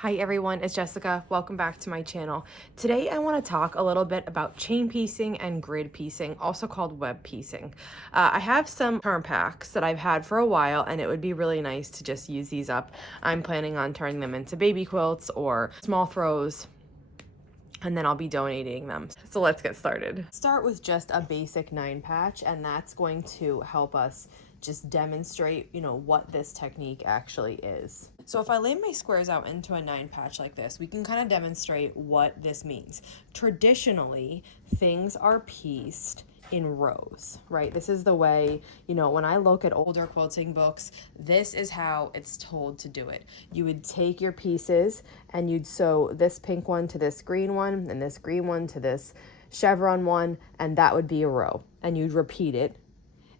Hi everyone, it's Jessica. Welcome back to my channel. Today I want to talk a little bit about chain piecing and grid piecing, also called web piecing. I have some turn packs that I've had for a while and it would be really nice to just use these up. I'm planning on turning them into baby quilts or small throws, and then I'll be donating them. So let's get started. Start with just a basic 9 patch, and that's going to help us just demonstrate, what this technique actually is. So if I lay my squares out into a 9 patch like this, we can kind of demonstrate what this means. Traditionally, things are pieced in rows, right? This is the way, when I look at older quilting books, this is how it's told to do it. You would take your pieces and you'd sew this pink one to this green one and this green one to this chevron one, and that would be a row. And you'd repeat it.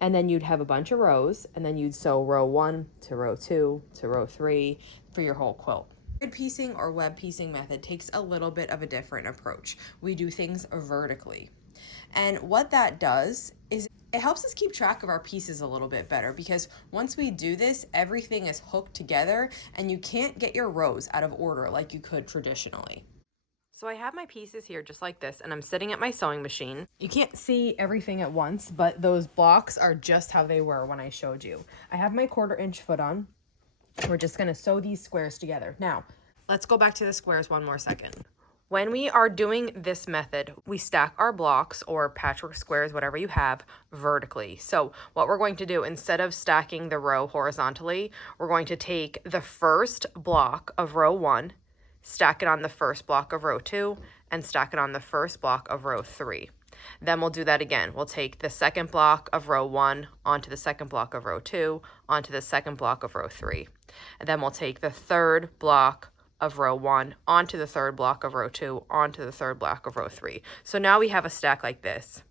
And then you'd have a bunch of rows, and then you'd sew row 1 to row 2 to row 3 for your whole quilt. Grid piecing or web piecing method takes a little bit of a different approach. We do things vertically. And what that does is it helps us keep track of our pieces a little bit better, because once we do this, everything is hooked together and you can't get your rows out of order like you could traditionally. So I have my pieces here just like this, and I'm sitting at my sewing machine. You can't see everything at once, but those blocks are just how they were when I showed you. I have my 1/4 inch foot on. We're just gonna sew these squares together. Now, let's go back to the squares one more second. When we are doing this method, we stack our blocks or patchwork squares, whatever you have, vertically. So what we're going to do, instead of stacking the row horizontally, we're going to take the first block of row 1, stack it on the first block of row 2, and stack it on the first block of row 3. Then we'll do that again. We'll take the second block of row 1 onto the second block of row 2, onto the second block of row 3. And then we'll take the third block of row 1 onto the third block of row 2, onto the third block of row 3. So now we have a stack like this.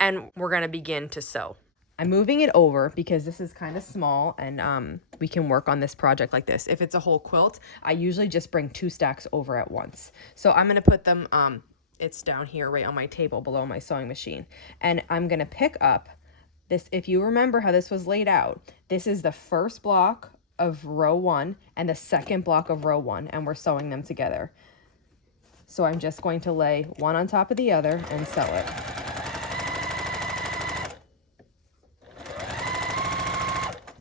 And we're going to begin to sew. I'm moving it over because this is kind of small, and we can work on this project like this. If it's a whole quilt, I usually just bring 2 stacks over at once. So I'm going to put them, it's down here right on my table below my sewing machine. And I'm going to pick up this. If you remember how this was laid out, this is the first block of row 1 and the second block of row 1, and we're sewing them together. So I'm just going to lay one on top of the other and sew it.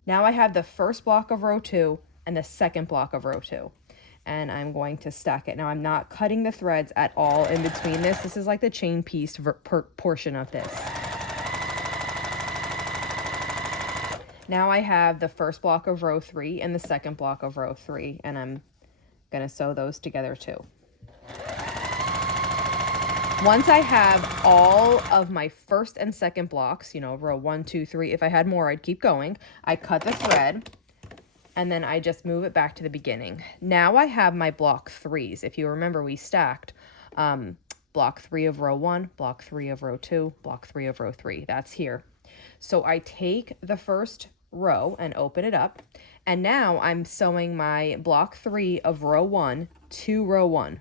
Now I have the first block of row 2 and the second block of row 2. And I'm going to stack it. Now I'm not cutting the threads at all in between this. This is like the chain piece portion of this. Now I have the first block of row 3 and the second block of row 3, and I'm gonna sew those together too. Once I have all of my first and second blocks, row 1, 2, 3, if I had more, I'd keep going. I cut the thread, and then I just move it back to the beginning. Now I have my block 3s. If you remember, we stacked block 3 of row 1, block 3 of row 2, block 3 of row 3. That's here. So I take the first row and open it up, and now I'm sewing my block 3 of row 1 to row 1.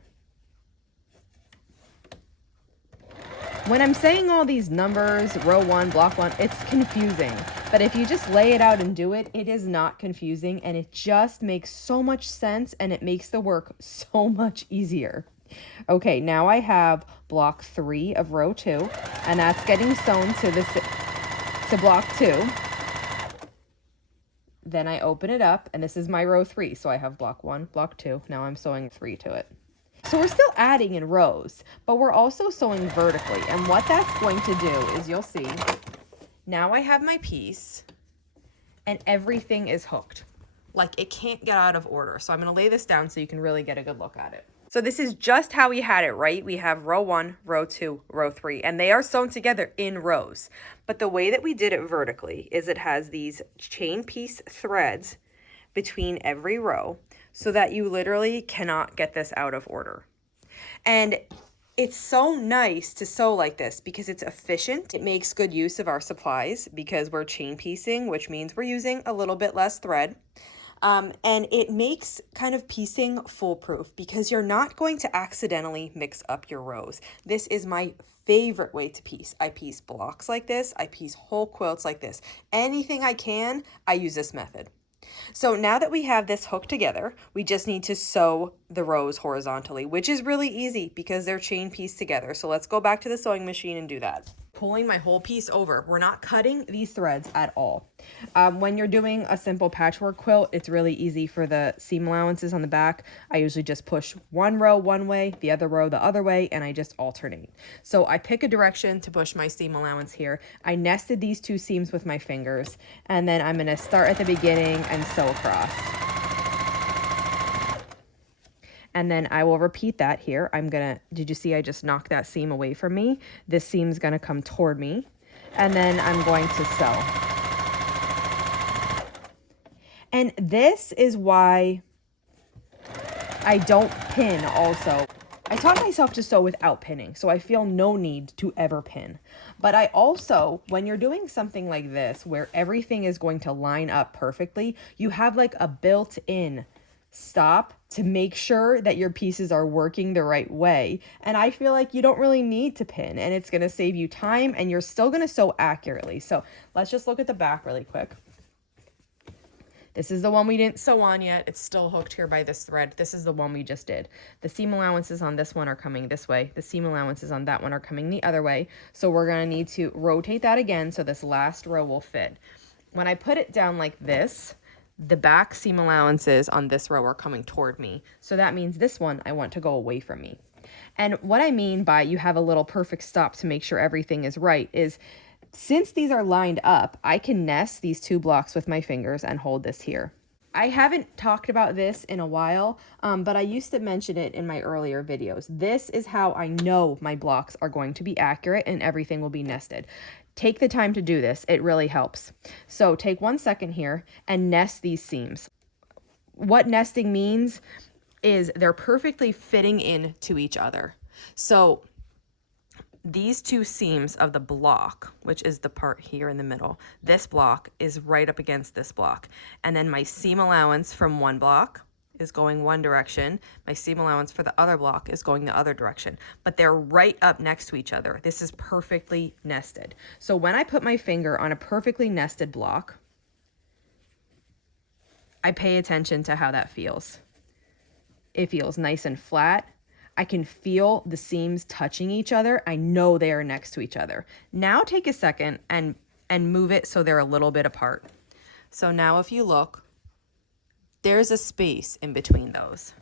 When I'm saying all these numbers, row 1, block 1, it's confusing. But if you just lay it out and do it, it is not confusing, and it just makes so much sense, and it makes the work so much easier. Okay, now I have block 3 of row 2, and that's getting sewn to block 2. Then I open it up, and this is my row 3. So I have block 1, block 2. Now I'm sewing 3 to it. So we're still adding in rows, but we're also sewing vertically. And what that's going to do is, you'll see, now I have my piece and everything is hooked. Like, it can't get out of order. So I'm going to lay this down so you can really get a good look at it. So this is just how we had it, right? We have row 1, row 2, row 3, and they are sewn together in rows. But the way that we did it vertically is it has these chain piece threads between every row, so that you literally cannot get this out of order. And it's so nice to sew like this because it's efficient. It makes good use of our supplies because we're chain piecing, which means we're using a little bit less thread. And it makes kind of piecing foolproof because you're not going to accidentally mix up your rows. This is my favorite way to piece. I piece blocks like this. I piece whole quilts like this. Anything I can, I use this method. So now that we have this hooked together, we just need to sew the rows horizontally, which is really easy because they're chain pieced together. So let's go back to the sewing machine and do that. Pulling my whole piece over. We're not cutting these threads at all. When you're doing a simple patchwork quilt, it's really easy for the seam allowances on the back. I usually just push one row one way, the other row the other way, and I just alternate. So I pick a direction to push my seam allowance here. I nested these two seams with my fingers, and then I'm gonna start at the beginning and sew across. And then I will repeat that here. Did you see I just knocked that seam away from me? This seam's gonna come toward me. And then I'm going to sew. And this is why I don't pin also. I taught myself to sew without pinning, so I feel no need to ever pin. But I also, when you're doing something like this, where everything is going to line up perfectly, you have like a built-in stop to make sure that your pieces are working the right way. And I feel like you don't really need to pin, and it's going to save you time, and you're still going to sew accurately. So let's just look at the back really quick. This is the one we didn't sew on yet. It's still hooked here by this thread. This is the one we just did. The seam allowances on this one are coming this way. The seam allowances on that one are coming the other way. So we're going to need to rotate that again so this last row will fit. When I put it down like this, the back seam allowances on this row are coming toward me. So that means this one I want to go away from me. And what I mean by you have a little perfect stop to make sure everything is right is, since these are lined up, I can nest these two blocks with my fingers and hold this here. I haven't talked about this in a while, but I used to mention it in my earlier videos. This is how I know my blocks are going to be accurate and everything will be nested. Take the time to do this. It really helps. So take 1 second here and nest these seams. What nesting means is they're perfectly fitting into each other. So these two seams of the block, which is the part here in the middle, this block is right up against this block. And then my seam allowance from one block is going one direction. My seam allowance for the other block is going the other direction, but they're right up next to each other. This is perfectly nested. So when I put my finger on a perfectly nested block, I pay attention to how that feels. It feels nice and flat. I can feel the seams touching each other. I know they are next to each other. Now take a second and move it so they're a little bit apart. So now if you look, there's a space in between those.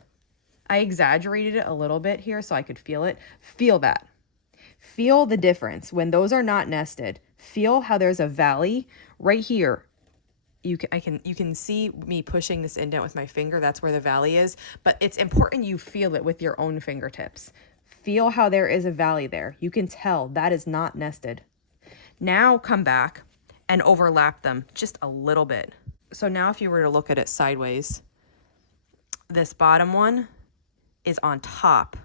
I exaggerated it a little bit here so I could feel it. Feel that. Feel the difference. When those are not nested, feel how there's a valley right here. You can see me pushing this indent with my finger. That's where the valley is. But it's important you feel it with your own fingertips. Feel how there is a valley there. You can tell that is not nested. Now come back and overlap them just a little bit. So now if you were to look at it sideways, this bottom one is on top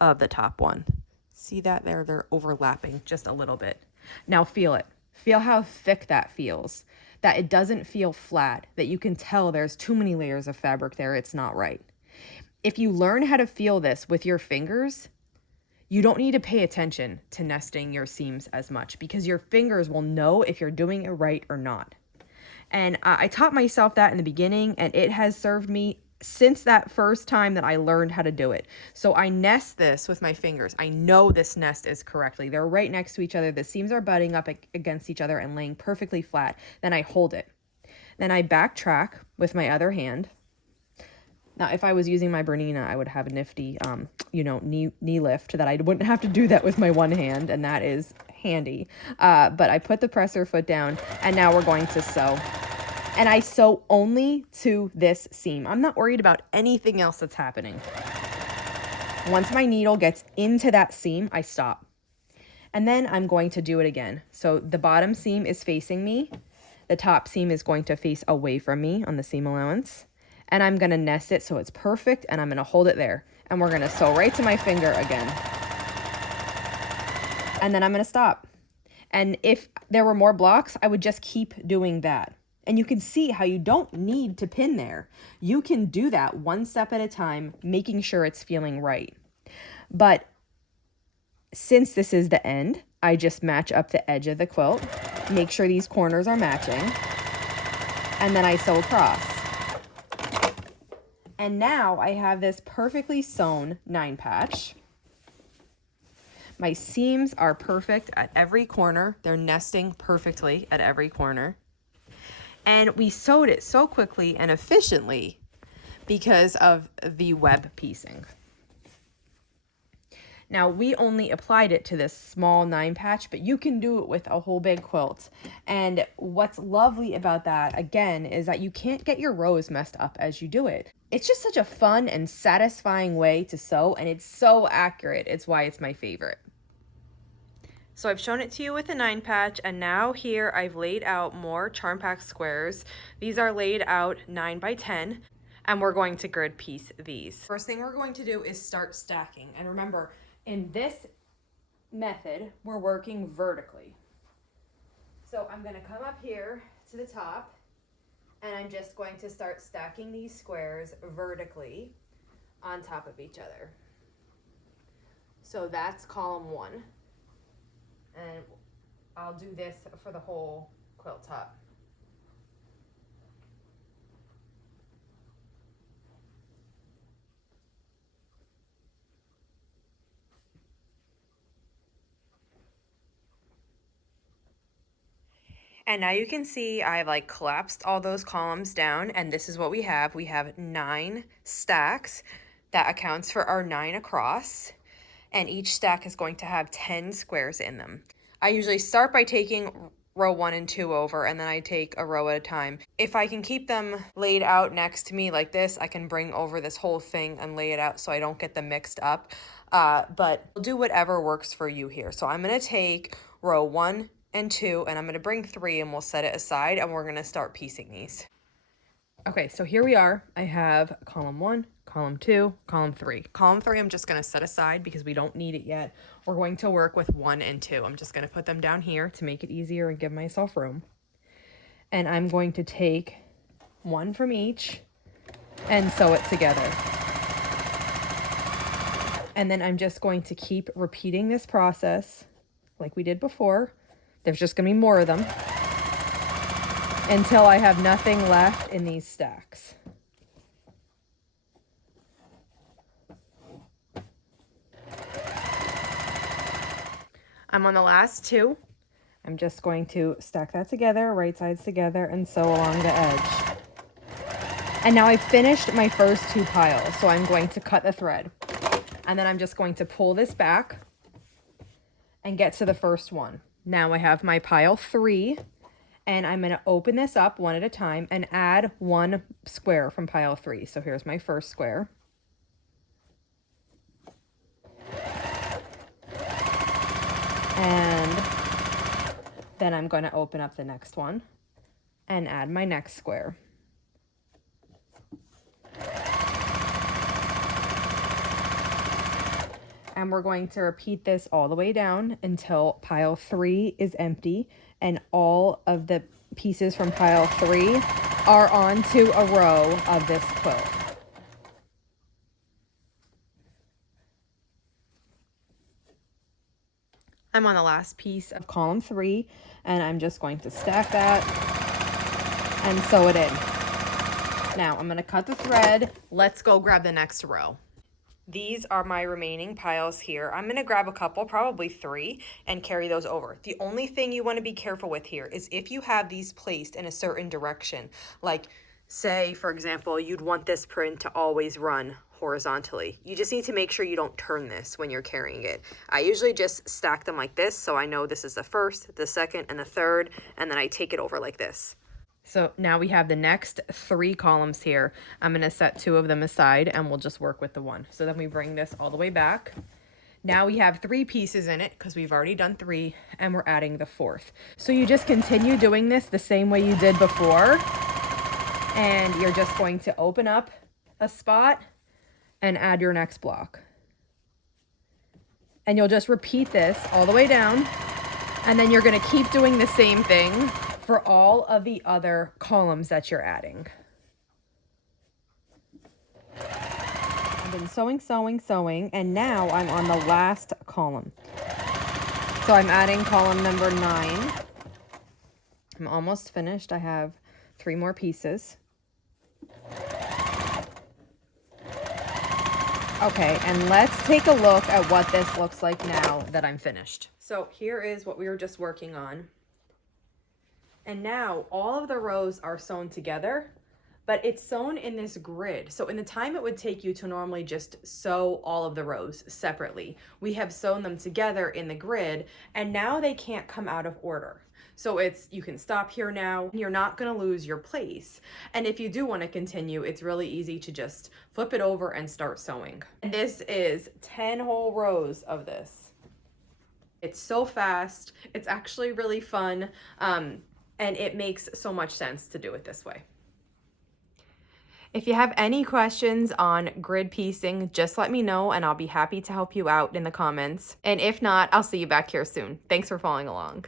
of the top one. See that there? They're overlapping just a little bit. Now feel it. Feel how thick that feels. That it doesn't feel flat, that you can tell there's too many layers of fabric there, it's not right. If you learn how to feel this with your fingers, you don't need to pay attention to nesting your seams as much because your fingers will know if you're doing it right or not. And I taught myself that in the beginning, and it has served me since that first time that I learned how to do it. So I nest this with my fingers. I know this nest is correctly. They're right next to each other. The seams are butting up against each other and laying perfectly flat. Then I hold it. Then I backtrack with my other hand. Now, if I was using my Bernina, I would have a nifty, knee lift that I wouldn't have to do that with my one hand, and that is handy. But I put the presser foot down, and now we're going to sew. And I sew only to this seam. I'm not worried about anything else that's happening. Once my needle gets into that seam, I stop. And then I'm going to do it again. So the bottom seam is facing me. The top seam is going to face away from me on the seam allowance. And I'm going to nest it so it's perfect, and I'm going to hold it there. And we're going to sew right to my finger again. And then I'm going to stop. And if there were more blocks, I would just keep doing that. And you can see how you don't need to pin there. You can do that one step at a time, making sure it's feeling right. But since this is the end, I just match up the edge of the quilt, make sure these corners are matching. and then I sew across. And now I have this perfectly sewn 9-patch. My seams are perfect at every corner. They're nesting perfectly at every corner. And we sewed it so quickly and efficiently because of the web piecing. Now, we only applied it to this small 9-patch, but you can do it with a whole big quilt. And what's lovely about that, again, is that you can't get your rows messed up as you do it. It's just such a fun and satisfying way to sew, and it's so accurate. It's why it's my favorite. So I've shown it to you with a 9-patch, and now here I've laid out more charm pack squares. These are laid out 9 by 10, and we're going to grid piece these. First thing we're going to do is start stacking. And remember, in this method, we're working vertically. So I'm going to come up here to the top, and I'm just going to start stacking these squares vertically on top of each other. So that's column 1. And I'll do this for the whole quilt top. And now you can see I've like collapsed all those columns down, and this is what we have. We have 9 stacks. That accounts for our 9 across, and each stack is going to have 10 squares in them. I usually start by taking row 1 and 2 over, and then I take a row at a time. If I can keep them laid out next to me like this, I can bring over this whole thing and lay it out so I don't get them mixed up. But I'll do whatever works for you here. So I'm going to take row 1 and 2, and I'm going to bring 3, and we'll set it aside, and we're going to start piecing these. Okay, so here we are. I have column 1, column 2, column 3. Column 3 I'm just going to set aside because we don't need it yet. We're going to work with 1 and 2. I'm just going to put them down here to make it easier and give myself room. And I'm going to take 1 from each and sew it together. And then I'm just going to keep repeating this process like we did before. There's just going to be more of them until I have nothing left in these stacks. I'm on the last 2. I'm just going to stack that together, right sides together, and sew along the edge. And now I've finished my first 2 piles, so I'm going to cut the thread. And then I'm just going to pull this back and get to the first one. Now I have my pile 3, and I'm going to open this up one at a time and add 1 square from pile 3. So here's my first square. And then I'm going to open up the next one and add my next square. And we're going to repeat this all the way down until pile 3 is empty and all of the pieces from pile 3 are onto a row of this quilt. I'm on the last piece of column 3, and I'm just going to stack that and sew it in. Now I'm going to cut the thread. Let's go grab the next row. These are my remaining piles here. I'm going to grab a couple, probably 3, and carry those over. The only thing you want to be careful with here is if you have these placed in a certain direction, like say, for example, you'd want this print to always run horizontally. You just need to make sure you don't turn this when you're carrying it. I usually just stack them like this, so I know this is the first, the second, and the third, and then I take it over like this. So now we have the next 3 columns here. I'm going to set 2 of them aside, and we'll just work with the 1. So then we bring this all the way back. Now we have 3 pieces in it because we've already done 3, and we're adding the 4th. So you just continue doing this the same way you did before, and you're just going to open up a spot and add your next block. And you'll just repeat this all the way down, and then you're going to keep doing the same thing for all of the other columns that you're adding. I've been sewing, and now I'm on the last column. So I'm adding column number 9. I'm almost finished. I have 3 more pieces. Okay, and let's take a look at what this looks like now that I'm finished. So here is what we were just working on. And now all of the rows are sewn together, but it's sewn in this grid. So in the time it would take you to normally just sew all of the rows separately, we have sewn them together in the grid, and now they can't come out of order. So you can stop here now. You're not gonna lose your place. And if you do wanna continue, it's really easy to just flip it over and start sewing. And this is 10 whole rows of this. It's so fast. It's actually really fun. And it makes so much sense to do it this way. If you have any questions on grid piecing, just let me know and I'll be happy to help you out in the comments. And if not, I'll see you back here soon. Thanks for following along.